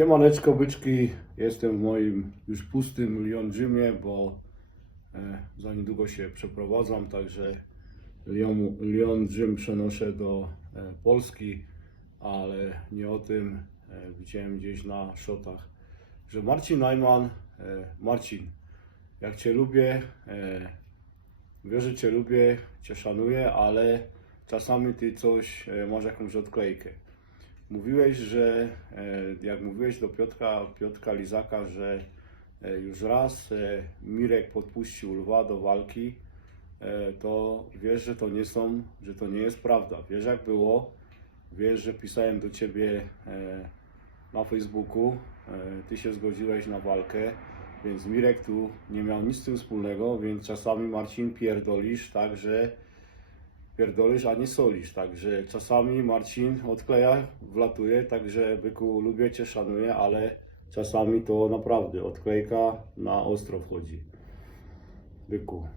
Siemaneczko byczki, jestem w moim już pustym Lyon Gymie, bo e, za niedługo się przeprowadzam, także Lyon, Gym przenoszę do e, Polski, ale nie o tym e, widziałem gdzieś na shotach, że Marcin Najman, Marcin, jak Cię lubię, wiesz, że Cię lubię, Cię szanuję, ale czasami Ty coś, masz jakąś odklejkę. Mówiłeś, że e, jak mówiłeś do Piotra, Piotra Lizaka, że e, już raz e, Mirek podpuścił lwa do walki, to wiesz, że to nie są, że to nie jest prawda. Wiesz jak było, wiesz, że pisałem do ciebie na Facebooku, ty się zgodziłeś na walkę, więc Mirek tu nie miał nic z tym wspólnego, więc czasami Marcin pierdolisz, tak, że pierdolisz, a nie solisz. Także czasami Marcin odkleja, wlatuje, także byku lubię Cię, szanuję, ale czasami to naprawdę odklejka na ostro wchodzi. Byku.